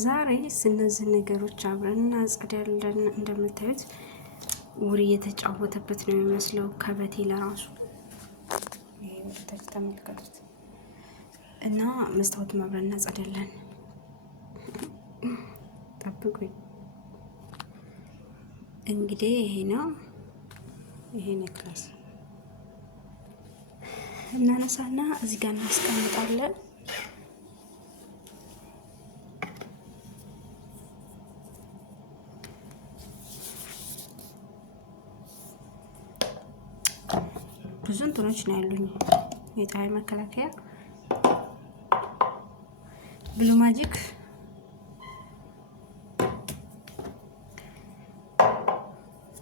ዛሬ እነዚህ ነገሮች አብረን እናጸዳለን። እንደምታዩት ውሪ እየተጫወተበት ነው የሚመስለው ከበቴ ለራሱ ይሄ ወደታች ተመልከቱት። እና መስታወት አብረን እናጸዳለን። ጠብቁኝ። እንግዲህ ይሄ ነው ክላስ እናነሳና እዚህ ጋር እናስቀምጣለን። ብዙ እንትኖች ነው ያሉኝ። የፀሐይ መከላከያ ብሉ ማጂክ፣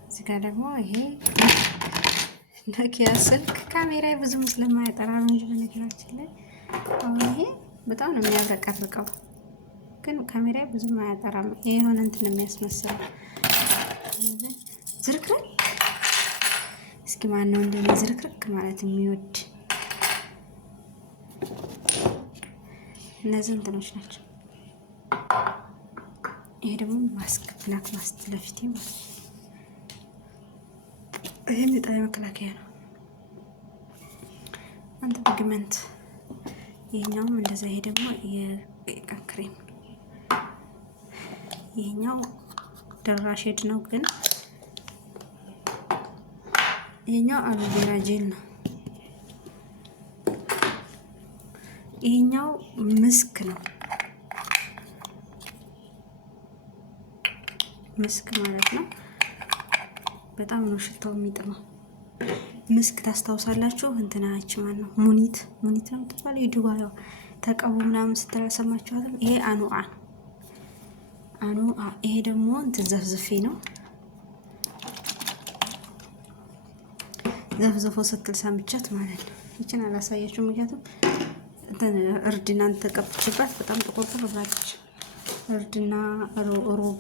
እዚህ ጋር ደግሞ ይሄ ኖኪያ ስልክ ካሜራ ብዙም ስለማይጠራ ነው እንጂ በነገራችን ላይ አሁን ይሄ በጣም ነው የሚያብረቀርቀው፣ ግን ካሜራ ብዙም አያጠራም። ይሄ የሆነ እንትን የሚያስመስለው ዝርክርክ። እስኪ ማን ነው እንደኔ ዝርክርክ ማለት የሚወድ? እነዚህ እንትኖች ናቸው። ይሄ ደግሞ ማስክ ብላክ ማስክ ለፊቴ ማለት ነው። ይሄም የፀሐይ መከላከያ ነው። አንተ ፒግመንት ይሄኛውም እንደዛ። ይሄ ደግሞ የቀን ክሬም፣ ይሄኛው ደራሼድ ነው፣ ግን ይሄኛው አሎቬራ ጄል ነው። ይሄኛው ምስክ ነው። ምስክ ማለት ነው። በጣም ነው ሽታው የሚጥመው። ምስክ ታስታውሳላችሁ? እንትናችሁ ማለት ነው ሙኒት ነው የምትባለው የዱባይዋ ተቀቡ ምናምን ስትራሰማችኋል። ይሄ አኑአ። ይሄ ደግሞ እንትን ዘፍዝፌ ነው። ዘፍዝፎ ስትል ሰምቻት ማለት ነው። ይችን አላሳያችሁ ምክንያቱም እርድና ተቀብችባት በጣም ጥቁር ብላለች። እርድና ሮብ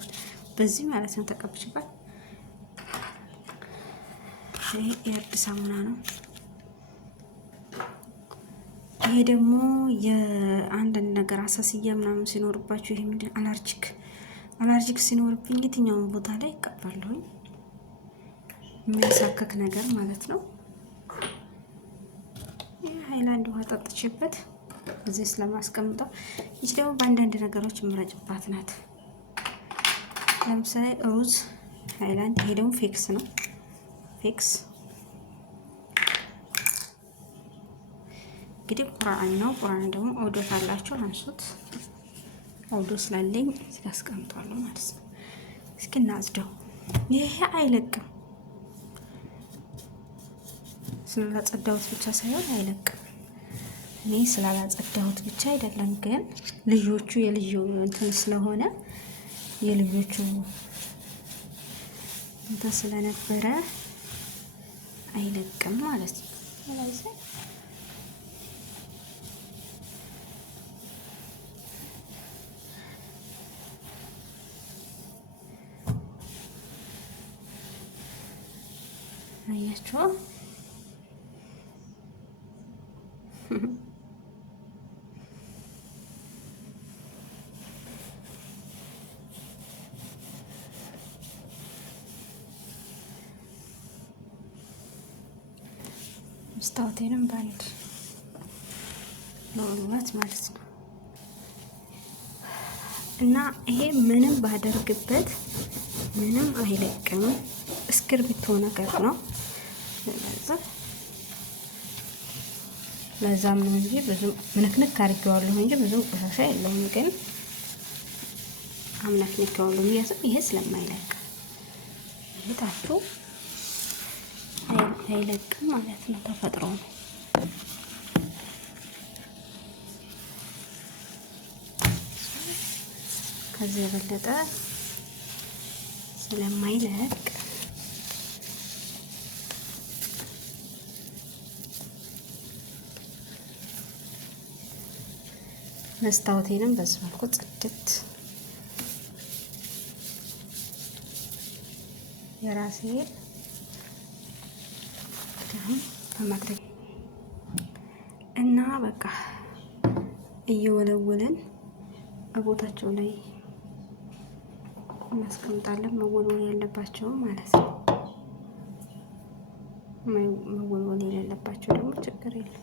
በዚህ ማለት ነው ተቀብችባት። ይሄ የእርድ ሳሙና ነው። ይሄ ደግሞ የአንዳንድ ነገር አሳስያ ምናምን ሲኖርባችሁ፣ ይሄ ምንድን አላርጂክ ሲኖርብኝ የትኛውን ቦታ ላይ ይቀባለሁኝ። የሚያሳከክ ነገር ማለት ነው። ይሄ ሃይላንድ ውሃ ጠጥቼበት እዚህ ስለማስቀምጠው። ይች ደግሞ በአንዳንድ ነገሮች ምረጭባት ናት። ለምሳሌ ሩዝ ሃይላንድ። ይሄ ደግሞ ፌክስ ነው። ፌክስ እንግዲህ ቁርአን ነው። ቁርአን ደግሞ ኦዶ ካላችሁ አንሱት። ኦዶ ስላለኝ እዚህ አስቀምጣለሁ ማለት ነው። እስኪ እናጽደው። ይሄ አይለቅም። ስላላጸዳሁት ብቻ ሳይሆን አይለቅም። እኔ ስላላጸዳሁት ብቻ አይደለም፣ ግን ልጆቹ የልዩ እንትን ስለሆነ የልጆቹ እንትን ስለነበረ አይለቅም ማለት ነው። ስለዚህ አያችሁ መስታወቴንም ባንድ ለውበት ማለት ነው። እና ይሄ ምንም ባደርግበት ምንም አይለቅም። እስክርቢቶ ነገር ነው። ለዛም ነው እንጂ ብዙ ምንክንክ አድርጌዋለሁ እንጂ ብዙ ቆሻሻ የለውም። ግን አምነክንኬዋለሁ የሚያስብ ይሄ ስለማይለቅ ይታችሁ አይለቅም ማለት ነው። ተፈጥሮ ነው። ከዚህ የበለጠ ስለማይለቅ መስታወቴንም በዚህ መልኩ ጽድት የራሴ በማድረግ እና በቃ እየወለወለን ቦታቸው ላይ እናስቀምጣለን። መወልወል ያለባቸው ማለት ነው። መወልወል የሌለባቸው ደግሞ ችግር የለም።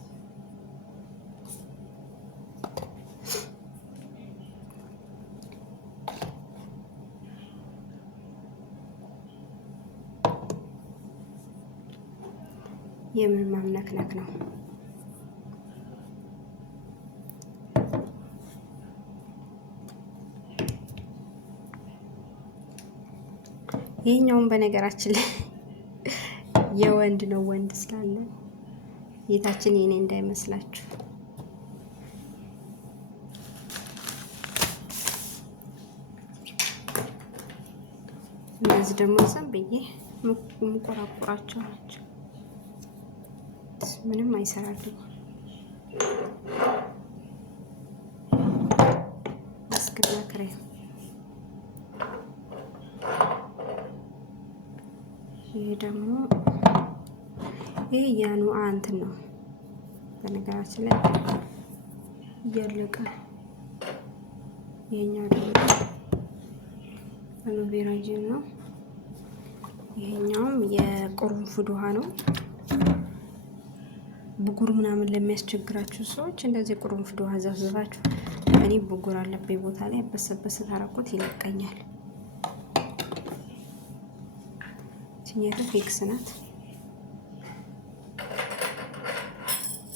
የምን ማምነክነክ ነው? ይሄኛውን በነገራችን ላይ የወንድ ነው። ወንድ ስላለ የታችን የኔ እንዳይመስላችሁ። እነዚህ ደግሞ ዝም ብዬ የምቆራቁራቸው ናቸው። ምንም አይሰራልኝ። አስገባ ክሬም ይሄ ደግሞ ይሄ ያኑአ እንትን ነው። በነገራችን ላይ እያለቀ ይሄኛው ደግሞ አሎቬራ ጄል ነው። ይሄኛውም የቅርንፉድ ውሃ ነው። ብጉር ምናምን ለሚያስቸግራችሁ ሰዎች እንደዚህ ቅርንፉድ ውሃ ዘፍዝፋችሁ፣ እኔ ብጉር አለብኝ ቦታ ላይ በሰበሰ ታረቁት ይለቀኛል። ትኛቱ ፊክስ ናት።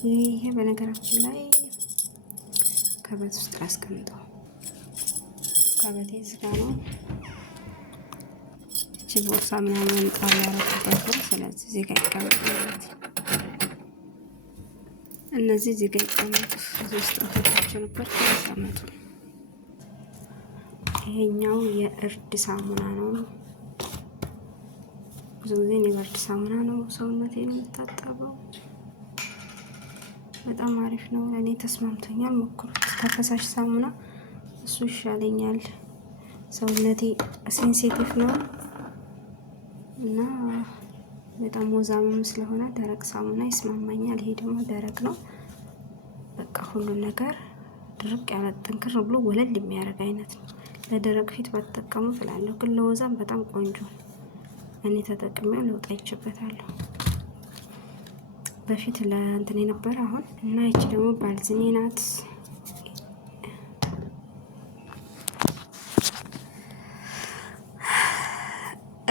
ይሄ በነገራችን ላይ ከበት ውስጥ አስቀምጠው። ከበቴ እዚህ ጋር ነው። እቺ ቦርሳ ምናምን ጣል ያረኩበት ነው። ስለዚህ እዚህ ጋር ይቀመጣል። እነዚህ እዚህ ጋር ይቀመጡ። እዚህ ውስጥ አፈታቸው ነበር ከሳመጡ። ይሄኛው የእርድ ሳሙና ነው። ብዙ ጊዜ የእርድ ሳሙና ነው ሰውነቴን የምታጠበው። በጣም አሪፍ ነው። ለእኔ ተስማምቶኛል። ሞክሩት። ከፈሳሽ ሳሙና እሱ ይሻለኛል። ሰውነቴ ሴንሲቲቭ ነው እና በጣም ወዛምም ስለሆነ ደረቅ ሳሙና ይስማማኛል። ይሄ ደግሞ ደረቅ ነው። በቃ ሁሉን ነገር ድርቅ ያለ ጥንክር ብሎ ወለል የሚያደርግ አይነት ነው። ለደረቅ ፊት ባትጠቀሙ ትላለሁ፣ ግን ለወዛም በጣም ቆንጆ ነው። እኔ ተጠቅሜው ለውጥ አይቼበታለሁ። በፊት ለእንትን የነበረ አሁን እና ይቺ ደግሞ ባልዚኔ ናት።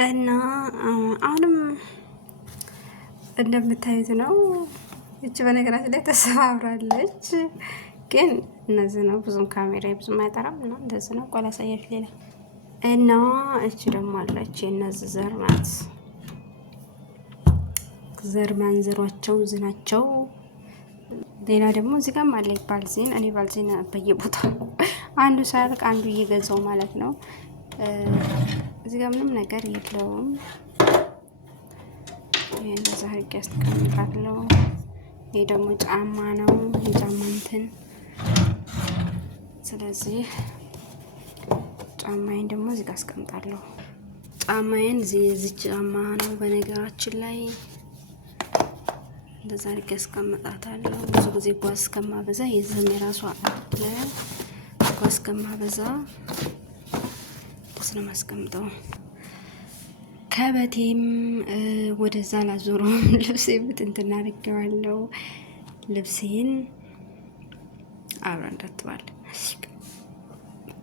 እና አሁንም እንደምታዩት ነው። እቺ በነገራችን ላይ ተሰባብራለች፣ ግን እነዚህ ነው። ብዙም ካሜራ ብዙም አይጠራም እና እንደዚህ ነው። ቆላ ሳያች ሌላ እና እቺ ደግሞ አለች። የእነዚህ ዘር ናት። ዘር ማንዘሯቸው ዝናቸው። ሌላ ደግሞ እዚህ ጋር አለ ባልዚን። እኔ ባልዚን በየቦታው አንዱ ሳያልቅ አንዱ እየገዛው ማለት ነው። እዚህ ጋር ምንም ነገር የለውም። እንደዛ አድርጌ አስቀምጣለሁ። ይሄ ደግሞ ጫማ ነው፣ የጫማ እንትን። ስለዚህ ጫማዬን ደግሞ እዚህ ጋር አስቀምጣለሁ። ጫማዬን እዚህ ጫማ ነው በነገራችን ላይ እንደዛ አድርጌ አስቀምጣታለሁ። ብዙ ጊዜ ጓዝ እስከማበዛ የዚህም የራሷ አለ። ጓዝ እስከማበዛ ደስ ነው ማስቀምጠው። ከበቴም ወደዛ ላዞረው። ልብሴ ብትንትና አድርጌዋለሁ። ልብሴን አብራ እንዳትባል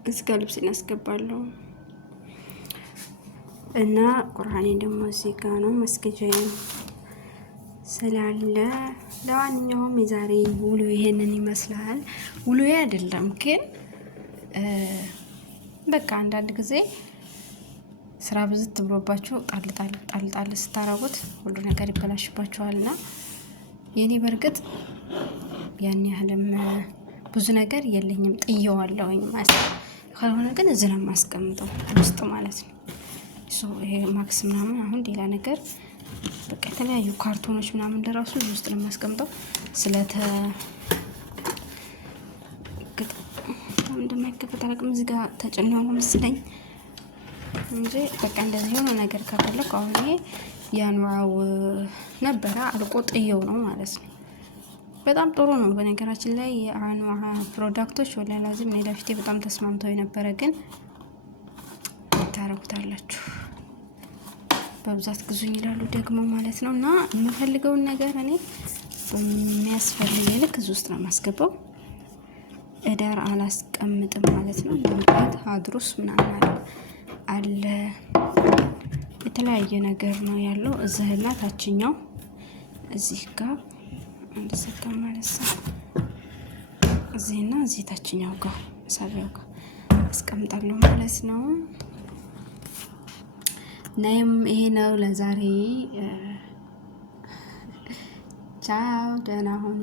እዚህ ጋር ልብሴን አስገባለሁ እና ቁርአኔን ደግሞ እዚህ ጋር ነው መስገጃዬ ስላለ። ለማንኛውም የዛሬ ውሎ ይሄንን ይመስላል። ውሎዬ አይደለም ግን በቃ አንዳንድ ጊዜ ስራ ብዝት ብሎባችሁ ጣል ስታረጉት ሁሉ ነገር ይበላሽባችኋልና የኔ በርግጥ ያን ያህልም ብዙ ነገር የለኝም፣ ጥየዋለሁኝ ማለት ነው። ካልሆነ ግን እዚህ ነው የማስቀምጠው ውስጥ ማለት ነው። ይሄ ማክስ ምናምን አሁን ሌላ ነገር በቃ የተለያዩ ካርቶኖች ምናምን ለራሱ እዚህ ውስጥ ነው የማስቀምጠው። እንደማይከፈት አላውቅም። እዚህ ጋር ተጨናው መስለኝ እንጂ በቃ እንደዚህ የሆነ ነገር ከፈለኩ አሁን ይሄ ያንዋው ነበረ አልቆ ጥየው ነው ማለት ነው። በጣም ጥሩ ነው። በነገራችን ላይ የአንዋር ፕሮዳክቶች ወላሂ ላዚም እኔ ለፊቴ በጣም ተስማምተው የነበረ ግን ታረጉታላችሁ በብዛት ግዙኝ ይላሉ ደግሞ ማለት ነው። እና የምፈልገውን ነገር እኔ የሚያስፈልገኝ ልክ እዚህ ውስጥ ነው የማስገባው። እዳር አላስቀምጥም ማለት ነው። እንደምታዩት አድሩስ ምናምን አለ የተለያየ ነገር ነው ያለው። እዚህና ታችኛው እዚህ ጋር እንደሰካ ማለት ነው። እዚህና እዚህ ታችኛው ጋር ሳቢያው ጋር አስቀምጣለሁ ማለት ነው። ናይም ይሄ ነው ለዛሬ። ቻው፣ ደህና ሁኑ።